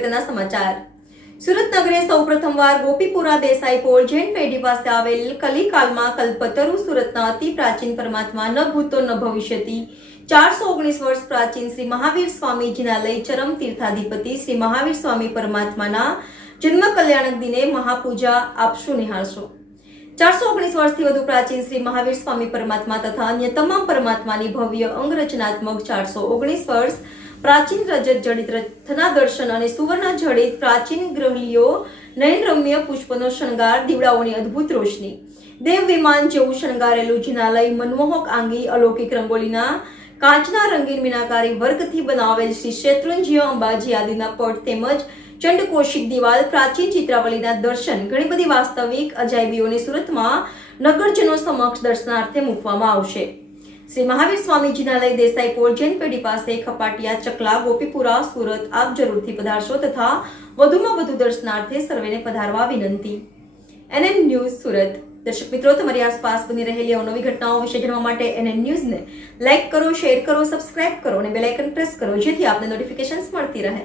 અગત્યના સમાચાર। સુરત નગરે સૌપ્રથમવાર ગોપીપુરા દેસાઈ પોળ જૈન પેઢી પાસે આવેલ કલિકાલમાં કલ્પતરુ સુરતના અતિ પ્રાચીન પરમાત્મા ન ભૂતો ન ભવિષ્યતિ 419 વર્ષ પ્રાચીન શ્રી મહાવીર સ્વામીજીના લઈ ચરમ તીર્થાધિપતિ શ્રી મહાવીર સ્વામી પરમાત્માના જન્મ કલ્યાણક દિને મહાપૂજા આપશું નિહાળશો। 419 વર્ષથી વધુ પ્રાચીન શ્રી મહાવીર સ્વામી પરમાત્મા તથા અન્ય તમામ પરમાત્માની ભવ્ય અંગરચનાત્મક 419 વર્ષ પ્રાચીન રજત જડિત રથના દર્શન અને સુવર્ણ જડિત પ્રાચીન ગ્રહલીઓ નયનરમ્ય પુષ્પનો શણગાર દીવડાઓની અદ્ભુત રોશની દેવ વિમાન જેવું શણગારેલું જિનાલય મનમોહક આંગી અલૌકિક રંગોલીના કાચના રંગીન મીનાકારી વર્ગથી બનાવેલ શ્રી શેત્રુંજય અંબાજી આદિના પટ તેમજ ચંડકોશિક દિવાલ પ્રાચીન ચિત્રાવલીના દર્શન ઘણી બધી વાસ્તવિક અજાયબીઓને સુરતમાં નગરજનો સમક્ષ દર્શનાર્થે મૂકવામાં આવશે। શ્રી મહાવીર સ્વામીજીના લઈ દેસાઈ પોળ જૈન પેઢી પાસે ખપાટિયા ચકલા ગોપીપુરા સુરત આપ જરૂરથી પધારશો તથા વધુમાં વધુ દર્શનાર્થે સર્વેને પધારવા વિનંતી। NN news Surat. દર્શક મિત્રો, તમારી આસપાસ બની રહેલી અવનવી ઘટનાઓ વિશે જાણવા માટે NN ન્યૂઝને લાઇક કરો, શેર કરો, સબસ્ક્રાઇબ કરો અને બેલ આઇકન પ્રેસ કરો જેથી આપને નોટિફિકેશન્સ મળતી રહે।